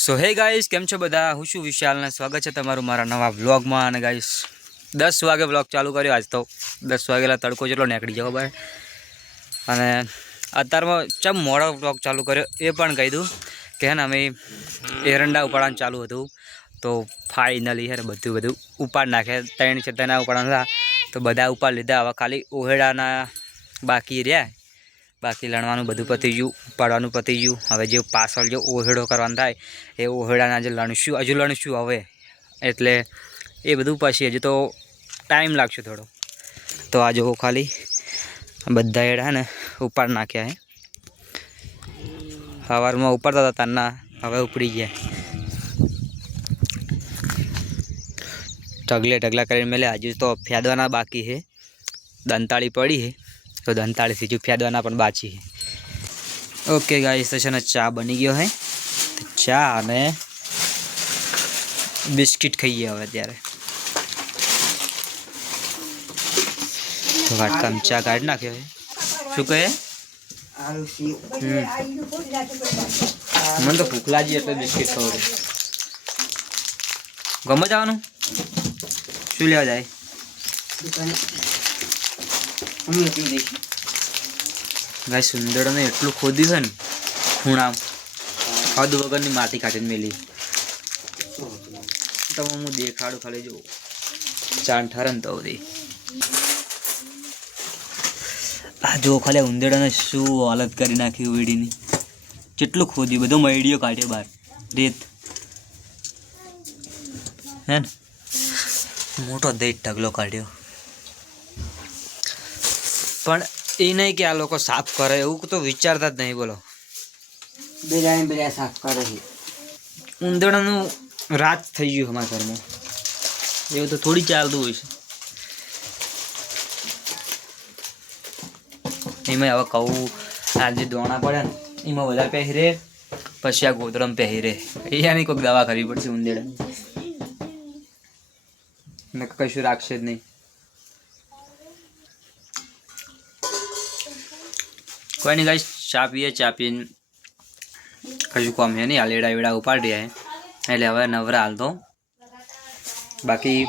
સો હે ગાઈસ, કેમ છો બધા? હું છું વિશાલ ને સ્વાગત છે તમારું મારા નવા વ્લોગમાં. અને ગાઈસ 10 વાગે વ્લોગ ચાલુ કર્યો. આજ તો 10 વાગેલા તડકો જેટલો નીકળી ગયો ભાઈ. અને અત્યારમાં ચમ મોડો વ્લોગ ચાલુ કર્યો એ પણ કહી દઉં કે હે ને અમે એરંડા ઉપાડવાનું ચાલુ હતું, તો ફાઇનલી હે બધું ઉપાડ નાખે. 3 છે તેના ઉપાડવાના હતા તો બધા ઉપાડ લીધા. હવે ખાલી ઓહેડાના બાકી રહ્યા. બાકી લણવાનું બધું પતી ગયું, ઉપાડવાનું પતી ગયું. હવે જે પાછળ જે ઓહેડો કરવાનો થાય એ ઓહેડાના જે લણશું હવે, એટલે એ બધું પછી હજુ તો ટાઈમ લાગશે થોડો. તો આ જો ખાલી બધા એડા હે ને ઉપાડ નાખ્યા હે. સવારમાં ઉપાડતા હતા તારના, હવે ઉપડી ગયા. ઢગલા કરીને મેલે. હજુ તો ફેદવાના બાકી છે. દંતાળી પડી છે તો દંતાળીથી જો ફેદવાના પણ બાકી છે. ઓકે ગાઈસ, તો છે ને ચા બની ગયો છે. ચા અને બિસ્કિટ ખાઈએ હવે અત્યારે. વાટકામ ચા કાઢી નાખ્યો છે. શું કહે? મને તો ભૂખ લાગી એટલે બિસ્કિટ ખાવું. ગમે જવાનું? શું લેવા જાય? ગાય સુંદરને એટલું ખોદ્યું છે ને ખૂણા, હદ વગરની માટી કાઢીને મેલી. તો હું દેખાડું ખાલી જો ચાંદ ઠરે ને તો બધી. આ જો ખાલી ઉંદરડાને શું હાલત કરી નાખી વીડીની. કેટલું ખોદ્યું, બધો મૈડીઓ કાઢ્યો બહાર, રેત હે ને. મોટો દહીં ઢગલો કાઢ્યો. પણ એ નહીં કે આ લોકો સાફ કરે એવું તો વિચારતા જ નહીં. બોલો, બધા સાફ કરે છે. ઉંદરડાનું રાત થઈ ગયું અમારા ઘરમાં. એવું તો થોડી ચાલતું હોય છે. એમાં હવે કહું આ જે દોણા પડે ને એમાં વધારે પહેરે, પછી આ ગોદરમ પહેરે. એની કોઈક દવા કરવી પડશે ઉંદરડાની, ને કશું રાખશે જ નહીં. કોઈ નહીં ગાઈસ, ચા પીને કશું કામ છે નહીં. હાલ એડા ઉપાડ્યા એટલે હવે નવરા હાલ તો. બાકી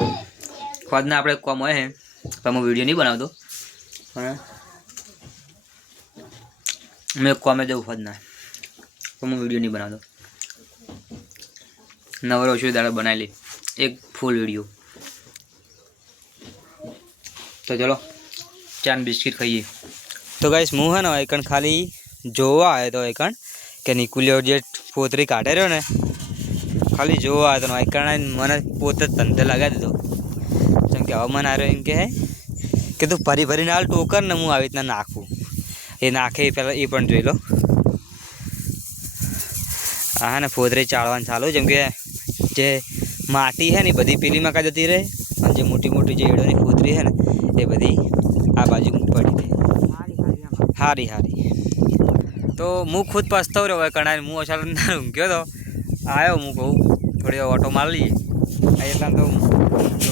ખોદના આપણે કામ હોય છે તો હું વિડીયો નહીં બનાવતો, પણ મેં કામે જવું ખોદના તો હું વિડીયો નહીં બનાવતો. નવરો ઓછું દાડા બનાવી લે એક ફૂલ વિડીયો. તો ચલો ચાન બિસ્કિટ ખાઈએ. તો ગાઈસ હું હે ને એકણ ખાલી જોવા આવ્યો તો એકણ કે નિકુલ્યો જે પોતરી કાઢે રહ્યો ને, ખાલી જોવા આવ્યો તો એકણ મને પોતે જ ધંધે લગાવી દીધો. જેમ કે હવે મને આવ્યો એમ કે તું ભરીને હાલ ટોકર ને હું આવી રીતના નાખું. એ નાખે એ પહેલાં એ પણ જોઈ લો. હા ને પોતરી ચાળવાનું ચાલુ. જેમ કે જે માટી છે ને એ બધી પેલીમાં કાં જતી રહે, અને જે મોટી જે એડોની પોતરી છે ને એ બધી આ બાજુ પડી રહે. હારી તો હું ખુદ પસ્તાવ રહ્યો હોય કણાય. હું અચાલ ના ઊંઘ્યો તો આવ્યો, હું કહું થોડી ઓટો મારી લઈએ. એટલા તો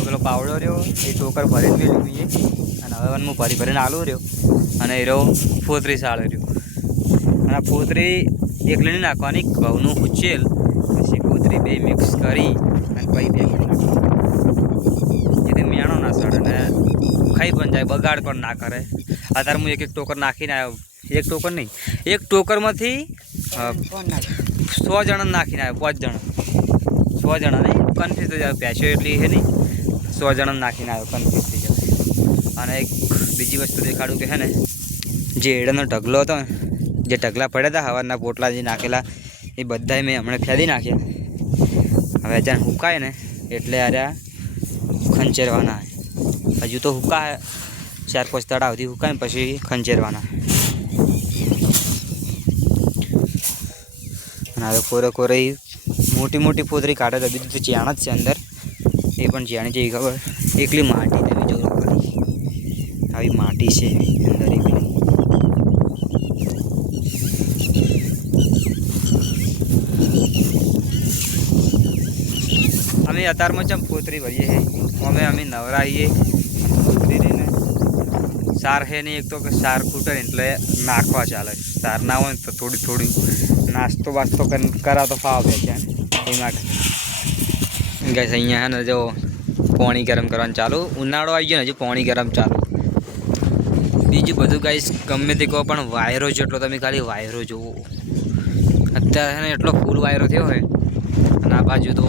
પેલો પાવડો રહ્યો એ ટોકર ભરીને મેળવી લઈએ. અને હવે હું ભરીને આલું રહ્યો અને એ રહ્યો ફોતરી સાળો રહ્યો. અને આ ફોતરી એકલી નહીં નાખવાની, ઘઉંનું ઉછેલ પછી ફોતરી બે મિક્સ કરી અને પછી બે એટલે મેણો ના સડે ને ખાઈ પણ જાય, બગાડ પણ ના કરે. અત્યારે હું એક ટોકર નાખીને આવ્યો. એક ટોકર નહીં, એક ટોકરમાંથી 100 જણા નાખીને આવ્યો. 5 જણા 100 જણા નહીં, કન્ફ્યુઝ થઈ જાય. પ્યાસો એટલી છે નહીં, 100 જણા નાખીને આવ્યો, કન્ફ્યુઝ થઈ જાય. અને એક બીજી વસ્તુ દેખાડું કે હે ને જે એડાનો ઢગલો હતો ને, જે ઢગલા પડ્યા હતા હવારના પોટલા જે નાખેલા એ બધાય મેં હમણાં ફેદી નાખ્યા. હવે અચાનક હુકાય ને એટલે આર્યા ખંચેરવાના. હજુ તો હુકા 4-5 તળાવ સુધી હુકાય ને પછી ખંચેરવાના. અને હવે કોરે મોટી પોતરી કાઢે તો બીજું તો ચેણ જ છે અંદર. એ પણ ચેણી જેવી ખબર, એકલી માટી તમે જોવો ખાલી આવી માટી છે અંદર એકલી. અમે અત્યારમાં ચમ પોતરી ભરીએ છીએ, અમે નવરાઈએ પોતરી રહીને સાર છે નહીં. એક તો કે સાર ખૂટે એટલે નાખવા ચાલે. સાર ના હોય ને તો થોડી નાસ્તો બાસ્તો કરાવતો ફાવે છે. એ માટે ગાઈસ અહીંયા હે ને જો પાણી ગરમ કરવાનું ચાલુ. ઉનાળો આવી ગયો ને હજુ પાણી ગરમ ચાલુ. બીજું બધું ગાઈસ ગમે તે કહો પણ વાયરો જેટલો તમે ખાલી વાયરો જુઓ. અત્યારે છે ને એટલો ફૂલ વાયરો થયો હોય અને આ બાજુ તો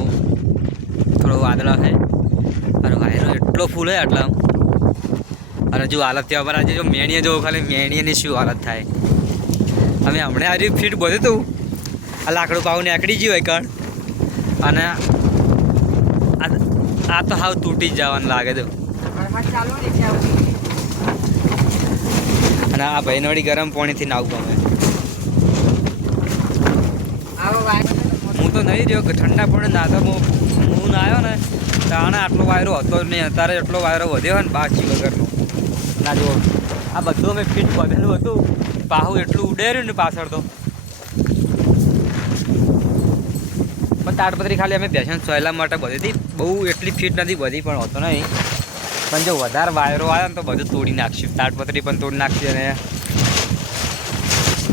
થોડો વાદળા છે અને વાયરો એટલો ફૂલ હોય આટલા. અને જો હાલત થયા પર આજે જો મેણીએ જુઓ ખાલી મેણીએની શું હાલત થાય. અમે હમણાં આજે ફીટ બધું હતું આ લાકડું પાવું નીકળી ગયું હોય કણ અને આ તો હાવ તૂટી જ જવાનું લાગે છે. અને આ ભાઈને વળી ગરમ પાણીથી નાવું ગમે. હું તો નહીં રહ્યો કે ઠંડા પાણી ના તો હું ના આવ્યો ને તાણે આટલો વાયરો હતો જ નહીં. અત્યારે એટલો વાયરો વધ્યો હોય ને બાછી વગરનો. ના જુઓ આ બધું અમે ફીટ બધેલું હતું પાહું એટલું ઉડેર્યું ને પાછળ તો. પણ તાડપત્રી ખાલી અમે બેસન સોયલા માટે બધી હતી. બહુ એટલી ફીટ નથી બધી પણ હોતો નહીં. પણ જો વધારે વાયરો આવ્યો ને તો બધું તોડી નાખશું. તાડપત્રી પણ તોડી નાખશે અને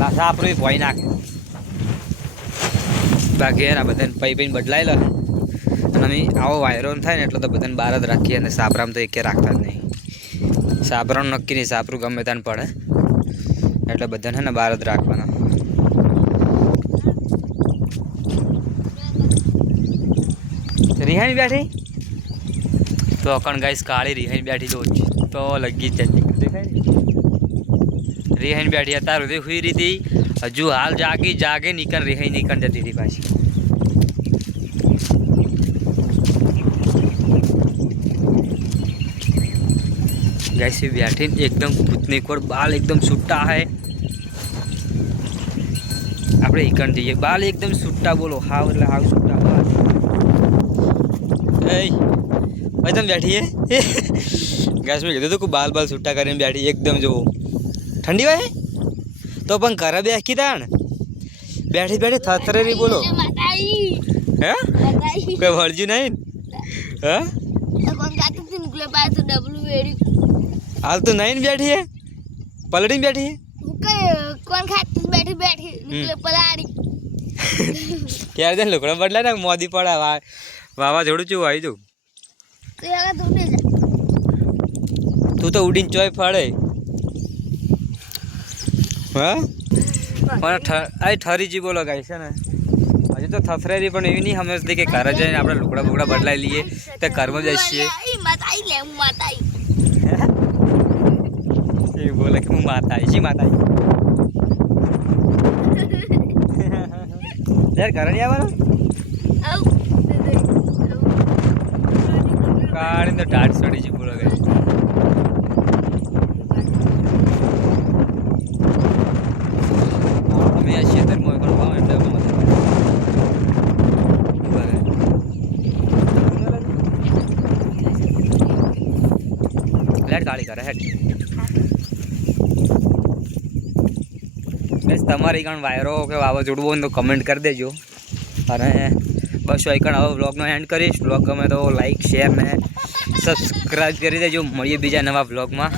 લાસા આપણું ભોઈ નાખે. બાકી એના બધાને પૈ બદલાયેલો અને અમે આવો વાયરો થાય ને એટલે તો બધાને બહાર જ રાખીએ. અને સાબરામ તો એકે રાખતા જ નહીં. સાબરાનું નક્કી નહીં, સાપરું ગમે ત્યાં પડે એટલે બધાને છે ને બહાર જ રાખવાના. રિહાણી બેઠી તો અકણ ગાઈસ કાળી રિહાણી બેઠી જો તો લગી જ દેખાય. રિહાણી બેઠી અત્યારે સુધી હુઈ રહી હતી. હજુ હાલ જાગે નીકળ રિહાઈ નીકળ જતી હતી પાછી. गाइस ये बैठे एकदम कूदने को बाल एकदम छुट्टा है. આપણે ઈકણ જઈએ બાલ એકદમ છૂટા બોલો હાવ એટલે હાવ છૂટા બાલ. એ ભાઈ તમે બેઠીએ ગેસ મેં કીધું તું બાલ છૂટા કરીને બેઠી એકદમ જુઓ. ઠંડી હોય તો પણ ઘરે બેસી તાણ બેઠી થથરેરી બોલો. હે કોઈ વળજ્યું નહીં હે हाल तो नहीं बैठी है पलड़ी बैठी है कौन खाती बैठी पलाड़ी यार देन लुकड़ा बदला ना मोदी पड़ा वावा जोड़ू चू आई तू तू तो उड़ीन चोय फड़े हाँ आई ठरी जी बोलो गाइस है ना हजू तो थसरेरी पण एवी नहीं समझती कि घर जाए આપણે લુકડા બુકડા બદલાઈ લઈએ તો ઘરમાં જઈએ. એ બોલે કે હું માતા આવી માતા યાર ઘરે નહીં આવવાનું કાઢીને તો ટાટ ચડી છે બોલો ગઈ. અમે આ ખેતરમાં પણ વાવ એટલે લેટ ગાડી કરે હેડ. બસ તમારી કણ વાયરો કે વાવાઝોડું હોય તો કમેન્ટ કરી દેજો. અને બસ આઈકણ હવે વ્લોગનો એન્ડ કરીશ. વ્લોગ ગમે તો લાઈક શેર ને સબસ્ક્રાઈબ કરી દેજો. મળીએ બીજા નવા વ્લોગમાં.